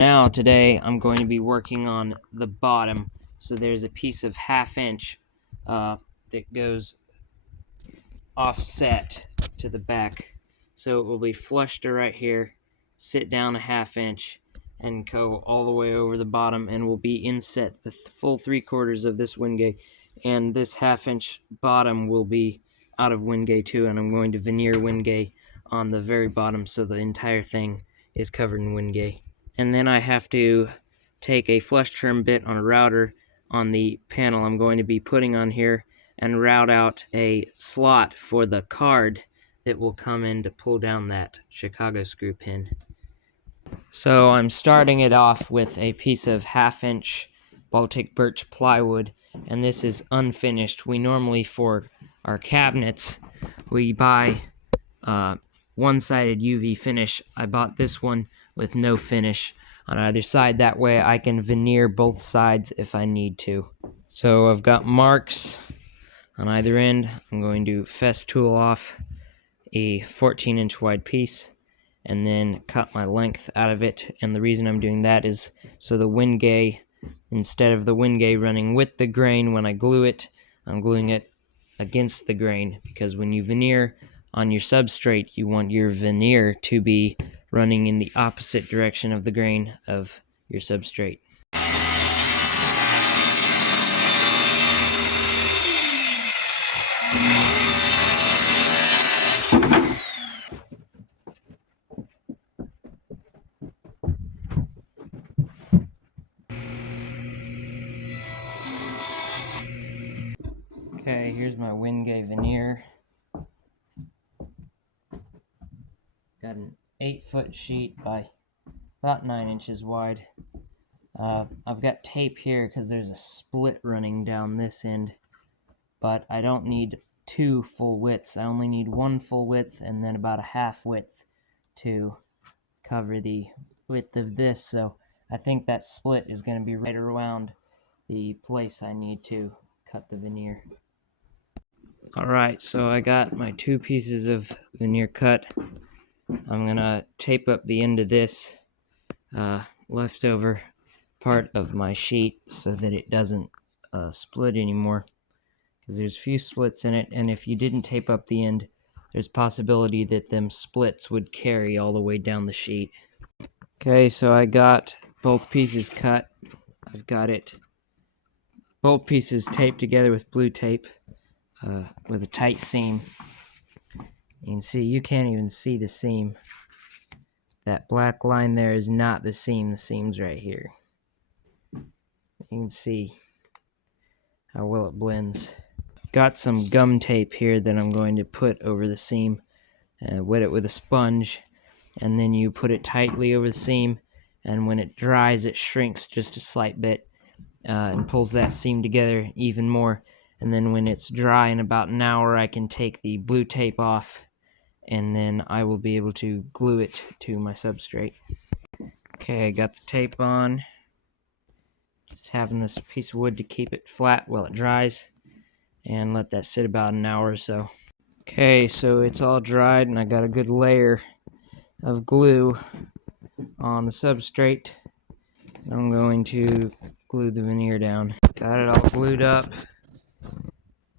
Now today I'm going to be working on the bottom. So there's a piece of 1/2 inch that goes offset to the back. So it will be flush to right here, sit down a 1/2 inch, and go all the way over the bottom, and will be inset the full 3/4 of this wingay. And this 1/2 inch bottom will be out of wingay too, and I'm going to veneer wingay on the very bottom so the entire thing is covered in wingay. And then I have to take a flush trim bit on a router on the panel I'm going to be putting on here and route out a slot for the card that will come in to pull down that Chicago screw pin. So I'm starting it off with a piece of 1/2 inch Baltic birch plywood, and this is unfinished. We normally, for our cabinets, we buy one-sided UV finish. I bought this one with no finish on either side. That way I can veneer both sides if I need to. So I've got marks on either end. I'm going to festool off a 14-inch wide piece and then cut my length out of it. And the reason I'm doing that is so the wingay, instead of the wingay running with the grain when I glue it, I'm gluing it against the grain, because when you veneer on your substrate, you want your veneer to be running in the opposite direction of the grain of your substrate. Okay, here's my wingay veneer. Got an 8-foot sheet by about 9 inches wide. I've got tape here because there's a split running down this end, but I don't need 2 full widths. I only need 1 full width and then about a 1/2 width to cover the width of this. So I think that split is going to be right around the place I need to cut the veneer. Alright, so I got my 2 pieces of veneer cut. I'm gonna tape up the end of this leftover part of my sheet so that it doesn't split anymore, because there's a few splits in it, and if you didn't tape up the end, there's a possibility that them splits would carry all the way down the sheet. Okay, so I got both pieces cut. I've got it, both pieces taped together with blue tape with a tight seam. You can see, you can't even see the seam. That black line there is not the seam. The seam's right here. You can see how well it blends. Got some gum tape here that I'm going to put over the seam, wet it with a sponge, and then you put it tightly over the seam, and when it dries it shrinks just a slight bit and pulls that seam together even more. And then when it's dry in about an hour, I can take the blue tape off, and then I will be able to glue it to my substrate. Okay, I got the tape on. Just having this piece of wood to keep it flat while it dries, and let that sit about an hour or so. Okay, so it's all dried, and I got a good layer of glue on the substrate. I'm going to glue the veneer down. Got it all glued up.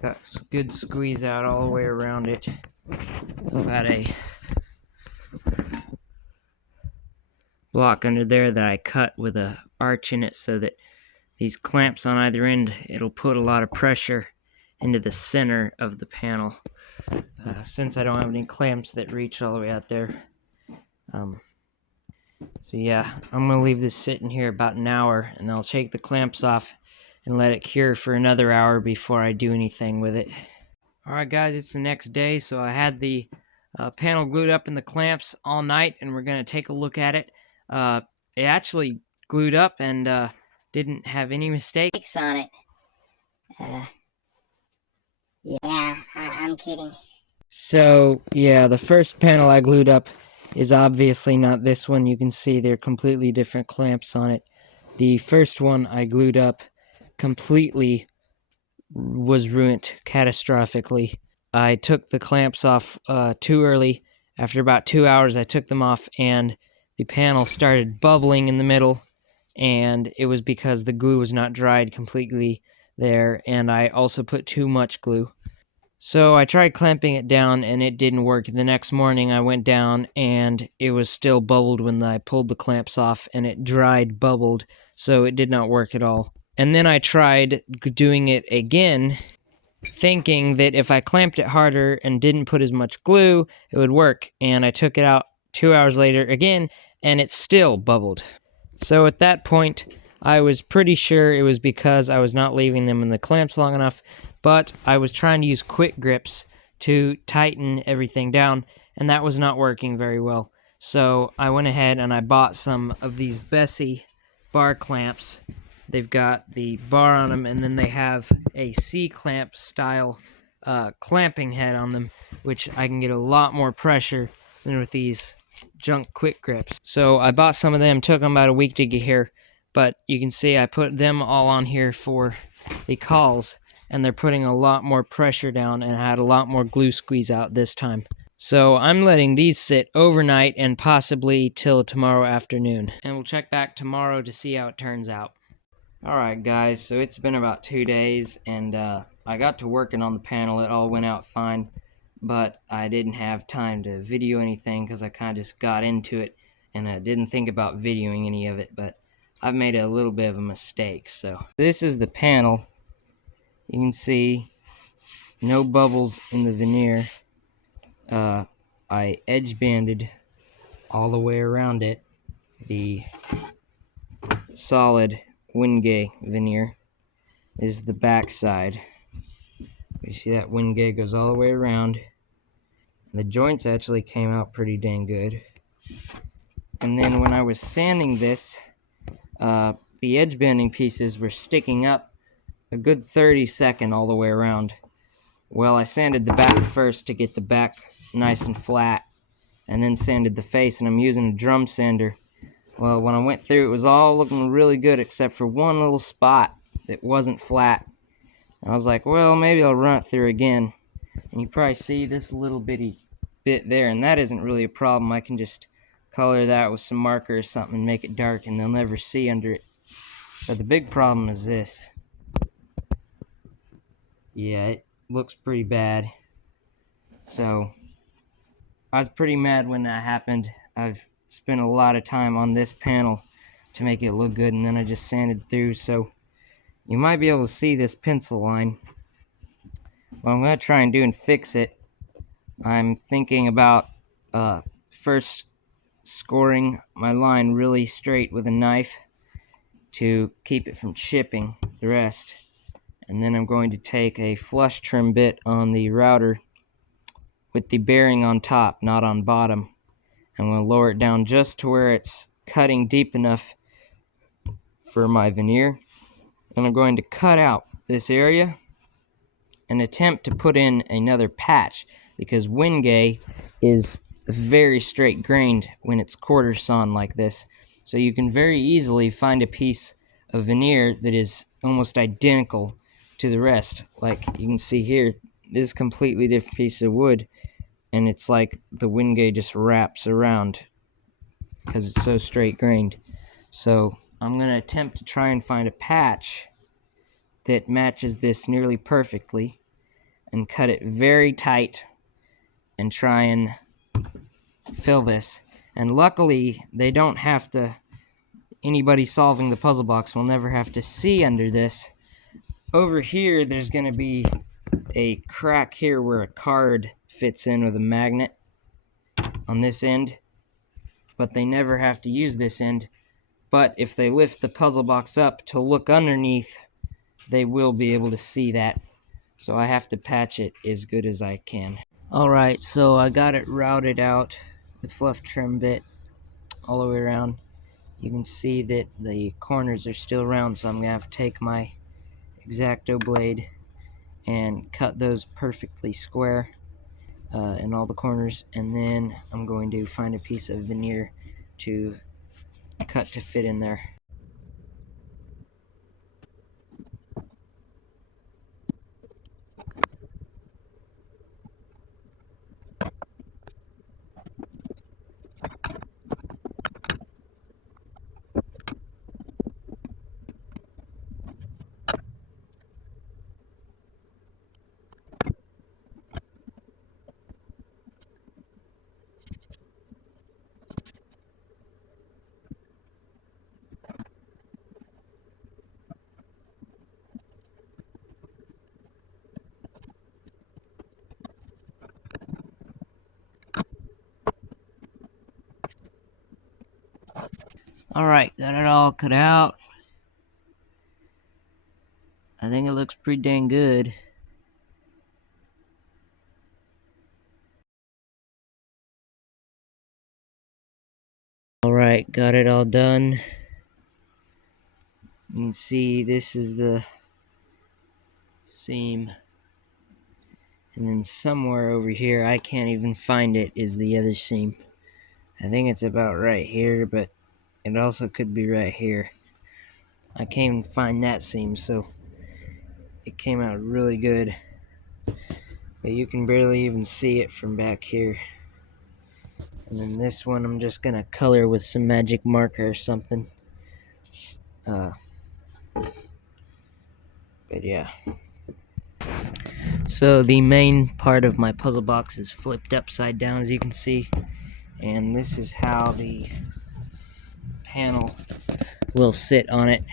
Got a good squeeze out all the way around it. Got a block under there that I cut with a arch in it so that these clamps on either end, it'll put a lot of pressure into the center of the panel. Since I don't have any clamps that reach all the way out there. So yeah, I'm going to leave this sitting here about an hour, and I'll take the clamps off and let it cure for another hour before I do anything with it. Alright guys, it's the next day, so I had the panel glued up in the clamps all night, and we're going to take a look at it. It actually glued up and didn't have any mistakes on it. Yeah, I'm kidding. So yeah, the first panel I glued up is obviously not this one. You can see they're completely different clamps on it. The first one I glued up completely was ruined catastrophically. I took the clamps off too early. After about 2 hours I took them off, and the panel started bubbling in the middle, and it was because the glue was not dried completely there, and I also put too much glue. So I tried clamping it down and it didn't work. The next morning I went down and it was still bubbled when I pulled the clamps off, and it dried bubbled, so it did not work at all. And then I tried doing it again, thinking that if I clamped it harder and didn't put as much glue, it would work. And I took it out 2 hours later again, and it still bubbled. So at that point, I was pretty sure it was because I was not leaving them in the clamps long enough, but I was trying to use quick grips to tighten everything down, and that was not working very well. So I went ahead and I bought some of these Bessie bar clamps. They've got the bar on them, and then they have a C-clamp style clamping head on them, which I can get a lot more pressure than with these junk quick grips. So I bought some of them, took them about a week to get here, but you can see I put them all on here for the calls, and they're putting a lot more pressure down, and I had a lot more glue squeeze out this time. So I'm letting these sit overnight and possibly till tomorrow afternoon, and we'll check back tomorrow to see how it turns out. Alright guys, so it's been about 2 days, and I got to working on the panel. It all went out fine, but I didn't have time to video anything because I kind of just got into it, and I didn't think about videoing any of it, but I've made a little bit of a mistake. So this is the panel. You can see no bubbles in the veneer. I edge banded all the way around it the solid Wingay veneer. Is the back side. You see that Wingay goes all the way around. The joints actually came out pretty dang good. And then when I was sanding this, the edge banding pieces were sticking up a good 30-second all the way around. Well, I sanded the back first to get the back nice and flat, and then sanded the face, and I'm using a drum sander. Well, when I went through, it was all looking really good except for one little spot that wasn't flat. And I was like, well, maybe I'll run it through again. And you probably see this little bitty bit there, and that isn't really a problem. I can just color that with some marker or something and make it dark, and they'll never see under it. But the big problem is this. Yeah, it looks pretty bad. So I was pretty mad when that happened. I've spent a lot of time on this panel to make it look good, and then I just sanded through, so you might be able to see this pencil line. What I'm going to try and do and fix it, I'm thinking about first scoring my line really straight with a knife to keep it from chipping the rest. And then I'm going to take a flush trim bit on the router with the bearing on top, not on bottom. I'm going to lower it down just to where it's cutting deep enough for my veneer. And I'm going to cut out this area and attempt to put in another patch, because Wingay is very straight grained when it's quarter sawn like this. So you can very easily find a piece of veneer that is almost identical to the rest. Like you can see here, this is a completely different piece of wood, and it's like the Wingay just wraps around because it's so straight grained. So I'm going to attempt to try and find a patch that matches this nearly perfectly and cut it very tight and try and fill this. And luckily they don't have to, anybody solving the puzzle box will never have to see under this. Over here there's going to be a crack here where a card fits in with a magnet on this end, but they never have to use this end. But if they lift the puzzle box up to look underneath, they will be able to see that. So I have to patch it as good as I can. Alright, so I got it routed out with fluff trim bit all the way around. You can see that the corners are still round, so I'm going to have to take my X-Acto blade and cut those perfectly square in all the corners, and then I'm going to find a piece of veneer to cut to fit in there. Alright, got it all cut out. I think it looks pretty dang good. Alright, got it all done. You can see this is the seam. And then somewhere over here, I can't even find it, is the other seam. I think it's about right here, but it also could be right here. I can't even find that seam, so it came out really good. But you can barely even see it from back here. And then this one I'm just gonna color with some magic marker or something. But yeah. So the main part of my puzzle box is flipped upside down, as you can see. And this is how the panel will sit on it.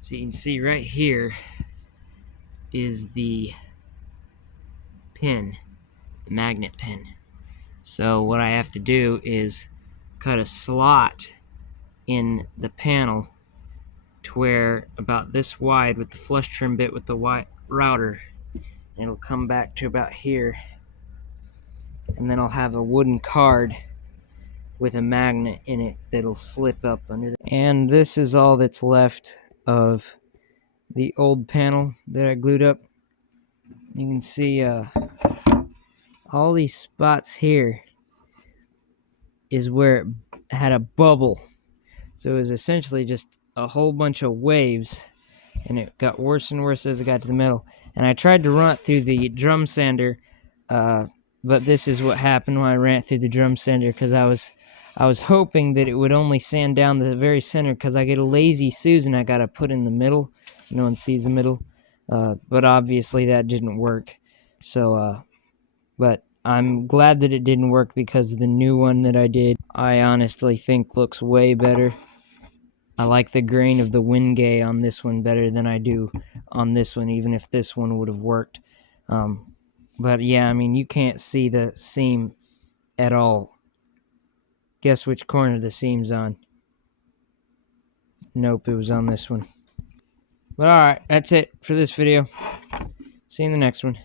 So you can see right here is the pin, the magnet pin. So what I have to do is cut a slot in the panel to where about this wide with the flush trim bit with the white router. And it'll come back to about here. And then I'll have a wooden card with a magnet in it that'll slip up under the... And this is all that's left of the old panel that I glued up. You can see all these spots here is where it had a bubble. So it was essentially just a whole bunch of waves, and it got worse and worse as it got to the middle. And I tried to run it through the drum sander, but this is what happened when I ran it through the drum sander, because I was hoping that it would only sand down the very center, because I get a lazy Susan I gotta put in the middle so no one sees the middle. But obviously that didn't work. So, but I'm glad that it didn't work, because the new one that I did, I honestly think looks way better. I like the grain of the Wingay on this one better than I do on this one, even if this one would have worked. But yeah, I mean, you can't see the seam at all. Guess which corner the seam's on? Nope, it was on this one. But alright, that's it for this video. See you in the next one.